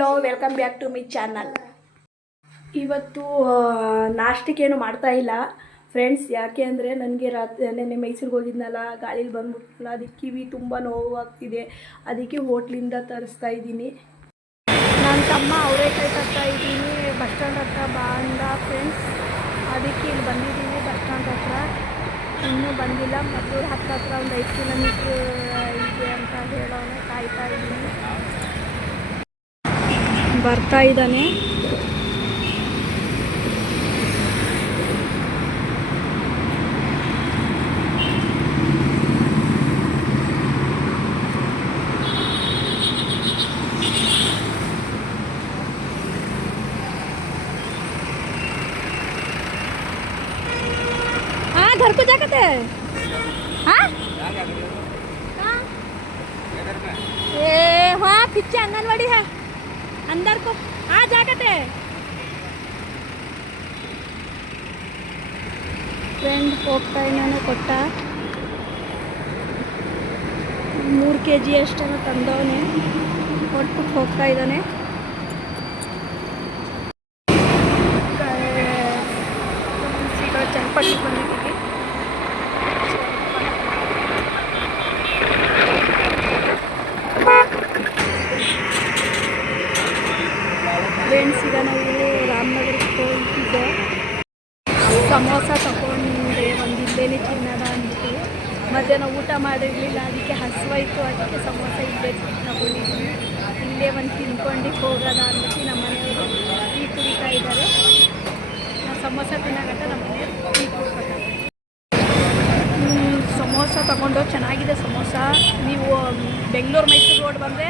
Hello, welcome back to my channel. ಇವತ್ತು ನಾಷ್ಟಕ್ಕೇನು ಮಾಡ್ತಾ ಇಲ್ಲ ಫ್ರೆಂಡ್ಸ್. ಯಾಕೆ ಅಂದರೆ ನನಗೆ ನೆನ್ನೆ ಮೈಸೂರಿಗೆ ಹೋಗಿದ್ನಲ್ಲ, ಗಾಳೀಲಿ ಬಂದ್ಬಿಟ್ಟಲ್ಲ, ಅದಕ್ಕೆ ಕಿವಿ ತುಂಬ ನೋವಾಗ್ತಿದೆ. ಅದಕ್ಕೆ ಹೋಟ್ಲಿಂದ ತರಿಸ್ತಾ ಇದ್ದೀನಿ. ನನ್ನ ತಮ್ಮ ಅವರೇಕಾಯಿ ತರ್ತಾ ಇದ್ದೀನಿ. ಬಸ್ ಸ್ಟ್ಯಾಂಡ್ ಹತ್ರ ಬಾ ಅಂದ ಫ್ರೆಂಡ್ಸ್. ಅದಕ್ಕೆ ಇಲ್ಲಿ ಬಂದಿದ್ದೀನಿ ಬಸ್ ಸ್ಟ್ಯಾಂಡ್ ಹತ್ರ. ಇನ್ನೂ ಬಂದಿಲ್ಲ. ಮದ್ದೂರು ಹತ್ರ ಒಂದು 5 ಕಿಲೋಮೀಟ್ರ್ ಇದೆ ಅಂತ ಹೇಳೋಣ. ಕಾಯ್ತಾ ಇದ್ದೀನಿ. ಬರ್ತಾ ಇದ್ದಾನೆ. हाँ, घर को जाते हैं। हाँ, ये वहाँ पीछे आंगनवाड़ी है, अंदर को हाँ जाते हैं। ಫ್ರೆಂಡ್ ಹೋಗ್ತಾ ನಾನು ಕೊಟ್ಟ 3 kg ಅಷ್ಟನ್ನು ತಂದವನೇ. ಕೊಟ್ಬಿಟ್ಟು ಹೋಗ್ತಾ ಇದ್ದಾನೆ. ಈಗ ಚನ್ನಪಟ್ಟಣಕ್ಕೆ ಬಂದಿದ್ದೀವಿ. ಫ್ರೆಂಡ್ಸ್, ಈಗ ನಾವು ರಾಮನಗರಕ್ಕೆ ಹೋಗ್ತಿದ್ದೆ. ಸಮೋಸ ತಗೊಂಡೆ ಒಂದು ಇಲ್ಲೇನೆ ಚಿನ್ನದ ಅಂದ್ಬಿಟ್ಟು. ಮಧ್ಯಾಹ್ನ ಊಟ ಮಾಡಿರಲಿಲ್ಲ, ಅದಕ್ಕೆ ಹಸಿವಾಯಿತು. ಅದಕ್ಕೆ ಸಮೋಸ ಇಲ್ಲೇ ತಗೊಂಡಿದ್ದೀನಿ. ಇಲ್ಲೇ ಒಂದು ತಿನ್ಕೊಂಡು ಹೋಗೋಣ ಅಂದ್ಬಿಟ್ಟು ನಮ್ಮ ಮನೆಯವರು ಟೀ ಕುಡಿತಾ ಇದ್ದಾರೆ. ನಾವು ಸಮೋಸ ತಿನ್ನೋಗಂಟ ನಮ್ಮ ಮನೆಯವರು ಟೀ ಕುಡ್ಕೊತಾರೆ. ಸಮೋಸ ತಗೊಂಡು ಚೆನ್ನಾಗಿದೆ ಸಮೋಸ. ನೀವು ಬೆಂಗಳೂರು ಮೈಸೂರು ರೋಡ್ ಬಂದರೆ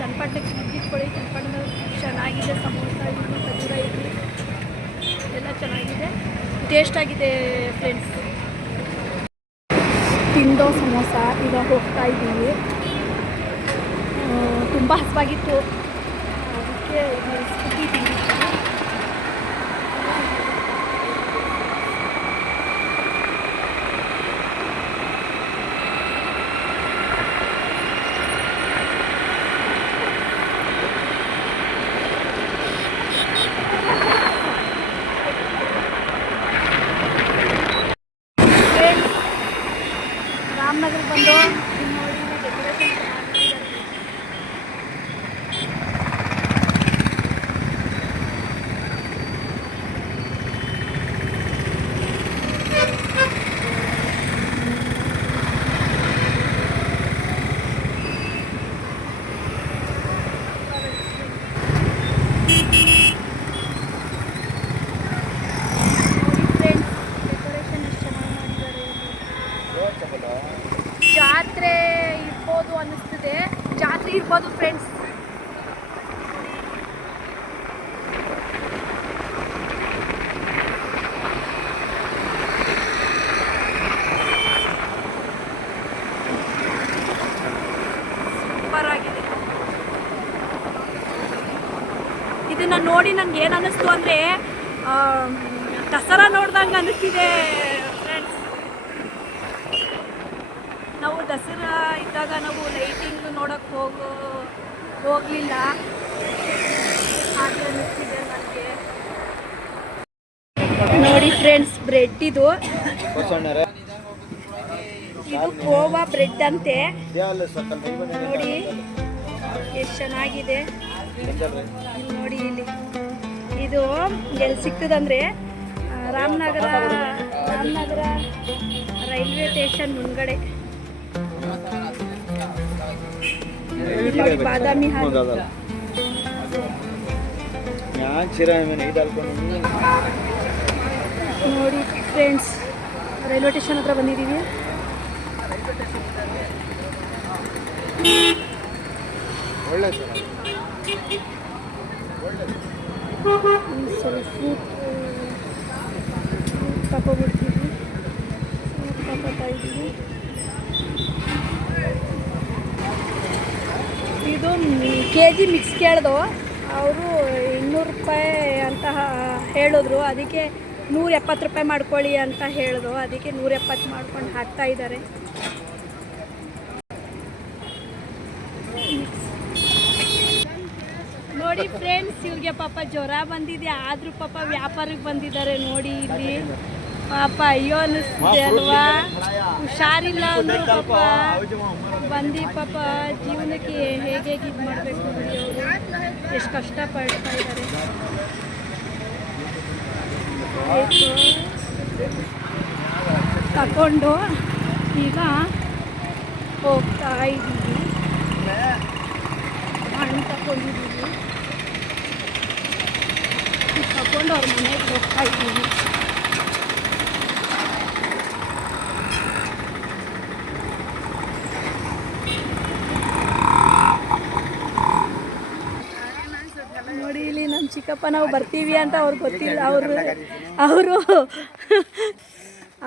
ಚನ್ನಪಟ್ಟಣಕ್ಕೆ ಸಿಕ್ಕಿಟ್ಕೊಳ್ಳಿ. ಚನ್ನಪಟ್ಟಣದಲ್ಲಿ ಚೆನ್ನಾಗಿದೆ ಸಮೋಸ, ಇಡ್ಲಿ, ಖಜೂರ ಇಡ್ಲಿ ಎಲ್ಲ ಚೆನ್ನಾಗಿದೆ, ಟೇಸ್ಟ್ ಆಗಿದೆ ಫ್ರೆಂಡ್ಸ್. ತಿಂದೋ ಸಮೋಸ ಈಗ ಹೋಗ್ತಾ ಇದ್ದೀವಿ. ತುಂಬ ಹಸಿವಾಗಿತ್ತು, ಅದಕ್ಕೆ ಸ್ಕೂಟಿ ತಿಂದಿದ್ದೀವಿ. ರಾಮನಗರ ಬಂದು ನೋಡಿ ಡೆಕೋರೇಷನ್ ಜಾತ್ರೆ ಇರ್ಬೋದು ಅನ್ನಿಸ್ತಿದೆ. ಜಾತ್ರೆ ಇರ್ಬೋದು ಫ್ರೆಂಡ್ಸ್. ಸೂಪರ್ ಆಗಿದೆ. ಇದನ್ನು ನೋಡಿ ನನಗೆ ಏನು ಅನ್ನಿಸ್ತು ಅಂದರೆ ದಸರಾ ನೋಡ್ದಂಗೆ ಅನ್ನಿಸ್ತಿದೆ ಫ್ರೆಂಡ್ಸ್. ನಾವು ದಸರಾ ಇದ್ದಾಗ ನಾವು ಲೈಟಿಂಗ್ ನೋಡೋಕ್ಕೆ ಹೋಗಲಿಲ್ಲ, ಹಾಗೆ ಅನ್ನಿಸ್ತಿದೆ ನನಗೆ. ನೋಡಿ ಫ್ರೆಂಡ್ಸ್, ಬ್ರೆಡ್ ಇದು ಕೋವಾ ಬ್ರೆಡ್ ಅಂತೆ. ನೋಡಿ ಎಷ್ಟು ಚೆನ್ನಾಗಿದೆ. ನೋಡಿ ಇಲ್ಲಿ ಇದು ಎಲ್ಲಿ ಸಿಗ್ತದಂದರೆ ರಾಮನಗರ ರೈಲ್ವೆ ಸ್ಟೇಷನ್ ಮುಂದ್ಗಡೆ. ಬಾದಾಮಿ ಹಾಲು ನೋಡಿ ಫ್ರೆಂಡ್ಸ್, ರೈಲ್ವೆ ಸ್ಟೇಷನ್ ಹತ್ರ ಬಂದಿದ್ದೀವಿ. ಸ್ವಲ್ಪ ಫ್ರೂಟ್ ತಗೊಬಿಡ್ತೀವಿ. ತಗೋತಾ ಇದ್ದೀವಿ. ಇದು kg ಮಿಕ್ಸ್ ಕೇಳಿದು, ಅವರು 200 ರೂಪಾಯಿ ಅಂತ ಹೇಳಿದ್ರು. ಅದಕ್ಕೆ 170 ರೂಪಾಯಿ ಮಾಡ್ಕೊಳ್ಳಿ ಅಂತ ಹೇಳಿದ್ರು. ಅದಕ್ಕೆ 170 ಮಾಡ್ಕೊಂಡು ಹಾಕ್ತಾ ಇದ್ದಾರೆ. ನೋಡಿ ನೋಡಿ ಫ್ರೆಂಡ್ಸ್, ಇವ್ರಿಗೆ ಪಾಪ ಜ್ವರ ಬಂದಿದೆ, ಆದ್ರೂ ಪಾಪ ವ್ಯಾಪಾರಕ್ಕೆ ಬಂದಿದ್ದಾರೆ ನೋಡಿ ಇಲ್ಲಿ. ಪಾಪ ಅಯ್ಯೋ ಅನ್ನಿಸ್ತಿದೆ ಅಲ್ವಾ, ಹುಷಾರಿಲ್ಲ ಅಂದ್ರು ಪಾಪ ಬಂದು ಪಾಪ ಜೀವನಕ್ಕೆ ಹೇಗೆ ಇದು ಮಾಡಬೇಕು ನೋಡಿ, ಅವರು ಎಷ್ಟು ಕಷ್ಟಪಡ್ತಾ ಇದ್ದಾರೆ. ತಗೊಂಡು ಈಗ ಹೋಗ್ತಾ ಇದ್ದೀವಿ, ಹಣ್ಣು ತಗೊಂಡಿದ್ದೀವಿ, ತಗೊಂಡು ಅವ್ರ ಮನೆಗೆ ಹೋಗ್ತಾ ಇದ್ದೀವಿ. ನೋಡಿ ಇಲ್ಲಿ ನಮ್ಮ ಚಿಕ್ಕಪ್ಪ ನಾವು ಬರ್ತೀವಿ ಅಂತ ಅವ್ರಿಗೆ ಗೊತ್ತಿಲ್ಲ,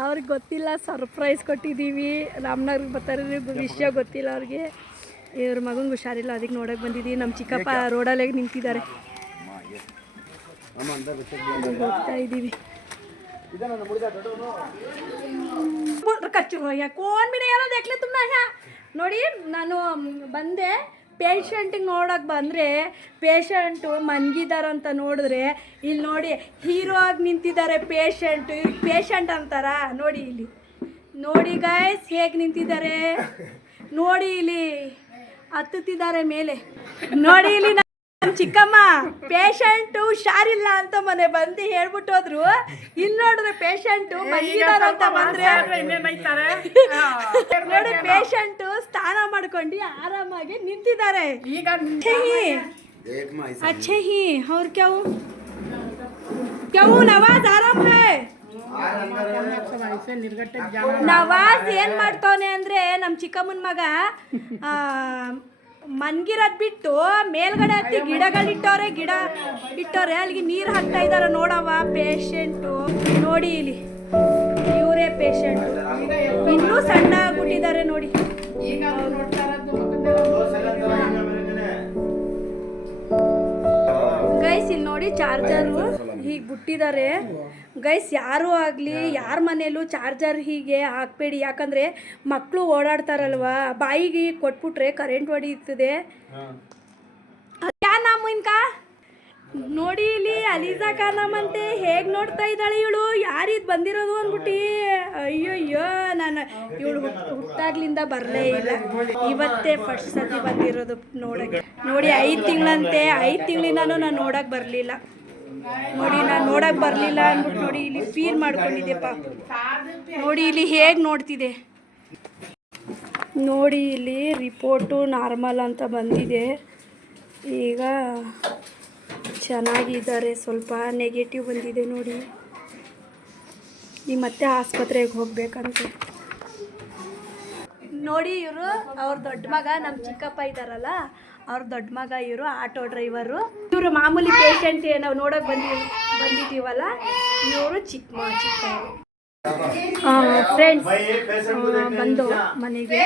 ಅವ್ರಿಗೆ ಗೊತ್ತಿಲ್ಲ, ಸರ್ಪ್ರೈಸ್ ಕೊಟ್ಟಿದ್ದೀವಿ. ರಾಮನಗರ್ಗೆ ಬರ್ತಾರೆ, ವಿಷಯ ಗೊತ್ತಿಲ್ಲ ಅವ್ರಿಗೆ. ಇವ್ರ ಮಗಂಗೆ ಹುಷಾರಿಲ್ಲ, ಅದಕ್ಕೆ ನೋಡೋಕೆ ಬಂದಿದ್ದೀವಿ. ನಮ್ಮ ಚಿಕ್ಕಪ್ಪ ರೋಡಲ್ಲೇ ನಿಂತಿದ್ದಾರೆ, ಹೋಗ್ತಾ ಇದ್ದೀವಿ. ನೋಡಿ ನಾನು ಬಂದೆ, ಪೇಷಂಟಿಗೆ ನೋಡೋಕೆ ಬಂದರೆ ಪೇಷಂಟು ಮನ್ಗಿದಾರಂತ ನೋಡಿದ್ರೆ ಇಲ್ಲಿ ನೋಡಿ ಹೀರೋ ಆಗಿ ನಿಂತಿದ್ದಾರೆ ಪೇಷಂಟು. ಇವ್ರಿಗೆ ಪೇಷಂಟ್ ಅಂತಾರ ನೋಡಿ, ಇಲ್ಲಿ ನೋಡಿ ಗೈಸ್ ಹೇಗೆ ನಿಂತಿದ್ದಾರೆ ನೋಡಿ, ಇಲ್ಲಿ ಹತ್ತುತ್ತಿದ್ದಾರೆ ಮೇಲೆ ನೋಡಿ. ಇಲ್ಲಿ ನಮ್ಮ ಚಿಕ್ಕಮ್ಮ ಪೇಷಂಟು ಹುಷಾರಿಲ್ಲ ಅಂತ ಮನೆ ಬಂದು ಹೇಳ್ಬಿಟ್ಟು ಹೋದ್ರು. ಇಲ್ಲಿ ನೋಡಿದ್ರೆ ಪೇಷಂಟು ಮನ್ಗಿದಾರಂತ ಬಂದ್ರೆ ನೋಡಿ, ಪೇಷಂಟು ಸ್ನಾನ ಮಾಡ್ಕೊಂಡು ಆರಾಮಾಗಿ ನಿಂತಿದ್ದಾರೆ. ಈಗ अच्छे ही और क्या ನವಾಜ್ ಆರಾಮ್ ಹೈ. ನವಾಜ್ ಏನ್ ಮಾಡ್ತಾವನೆ ಅಂದ್ರೆ ನಮ್ಮ ಚಿಕ್ಕಮ್ಮನ ಮಗ ಮನ್ಗಿರೋದ್ ಬಿಟ್ಟು ಮೇಲ್ಗಡೆ ಹತ್ತಿ ಗಿಡ ಇಟ್ಟವ್ರೆ, ಅಲ್ಲಿಗೆ ನೀರು ಹಾಕ್ತಾ ಇದಾರೆ ನೋಡವ. ಪೇಷಂಟು ನೋಡಿ, ಇಲ್ಲಿ ಇವರೇ ಪೇಷಂಟು, ಇನ್ನೂ ಸಣ್ಣ ಆಗ್ಬಿಟ್ಟಿದ್ದಾರೆ ನೋಡಿ. ಗೈಸ್ ಇಲ್ಲಿ ನೋಡಿ ಚಾರ್ಜರು ಹೀಗೆ ಬಿಟ್ಟಿದ್ದಾರೆ. ಗೈಸ್ ಯಾರೂ ಆಗಲಿ ಯಾರ ಮನೇಲೂ ಚಾರ್ಜರ್ ಹೀಗೆ ಹಾಕಬೇಡಿ, ಯಾಕಂದರೆ ಮಕ್ಕಳು ಓಡಾಡ್ತಾರಲ್ವಾ, ಬಾಯಿಗೆ ಕೊಟ್ಬಿಟ್ರೆ ಕರೆಂಟ್ ಹೊಡಿಯುತ್ತದೆ. ನಾಮ ಇನ್ಕ ನೋಡಿ, ಇಲ್ಲಿ ಅಲೀಜಾ ಖಾನಮ್ ಅಂತೆ ಹೇಗೆ ನೋಡ್ತಾ ಇದ್ದಾಳೆ ಇವಳು, ಯಾರಿದು ಬಂದಿರೋದು ಅಂದ್ಬಿಟ್ಟು. ಅಯ್ಯೋ ನಾನು ಇವಳು ಹುಟ್ಟಾಗ್ಲಿಂದ ಬರಲೇ ಇಲ್ಲ, ಇವತ್ತೇ ಫಸ್ಟ್ ಸತಿ ಬಂದಿರೋದು ನೋಡೋಕ್ಕೆ. ನೋಡಿ 5 ತಿಂಗಳಂತೆ, 5 ತಿಂಗಳಿಂದನೂ ನಾನು ನೋಡೋಕೆ ಬರಲಿಲ್ಲ ನೋಡಿ, ನಾನು ನೋಡೋಕೆ ಬರಲಿಲ್ಲ ಅಂದ್ಬಿಟ್ಟು ನೋಡಿ ಇಲ್ಲಿ ಫೀಲ್ ಮಾಡ್ಕೊಂಡಿದ್ದೆ ಪಾಪ. ನೋಡಿ ಇಲ್ಲಿ ಹೇಗೆ ನೋಡ್ತಿದೆ ನೋಡಿ, ಇಲ್ಲಿ ರಿಪೋರ್ಟು ನಾರ್ಮಲ್ ಅಂತ ಬಂದಿದೆ. ಈಗ ಚೆನ್ನಾಗಿದ್ದಾರೆ, ಸ್ವಲ್ಪ ನೆಗೆಟಿವ್ ಬಂದಿದೆ ನೋಡಿ. ಈ ಮತ್ತೆ ಆಸ್ಪತ್ರೆಗೆ ಹೋಗ್ಬೇಕಂತೆ ನೋಡಿ. ಇವರು ಅವ್ರ ದೊಡ್ಡ ಮಗ, ನಮ್ಮ ಚಿಕ್ಕಪ್ಪ ಇದ್ದಾರಲ್ಲ ಅವ್ರ ದೊಡ್ಡ ಮಗ, ಇವರು ಆಟೋ ಡ್ರೈವರು. ಇವರು ಮಾಮೂಲಿ ಪೇಷಂಟ್ ನಾವು ನೋಡೋಕೆ ಬಂದಿದ್ದೀವಲ್ಲ, ಇವರು ಚಿಕ್ಕವರು. ಫ್ರೆಂಡ್ಸ್ ಬಂದು ಮನೆಗೆ.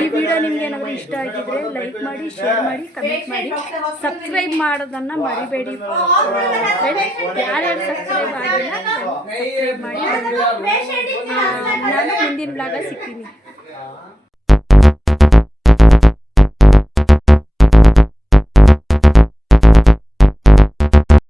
ಈ ವಿಡಿಯೋ ನಿಮ್ಗೆ ಏನಾದರೂ ಇಷ್ಟ ಆಗಿದ್ರೆ ಲೈಕ್ ಮಾಡಿ, ಶೇರ್ ಮಾಡಿ, ಕಮೆಂಟ್ ಮಾಡಿ, ಸಬ್ಸ್ಕ್ರೈಬ್ ಮಾಡೋದನ್ನು ಮರಿಬೇಡಿ ಫ್ರೆಂಡ್ಸ್. ಯಾರ್ಯಾರು ಸಬ್ಸ್ಕ್ರೈಬ್ ಆಗಿಲ್ಲ ಸಬ್ಸ್ಕ್ರೈಬ್ ಮಾಡಿ. ನಾನು ಮುಂದಿನ ಬ್ಲಾಗ ಸಿಗ್ತೀನಿ.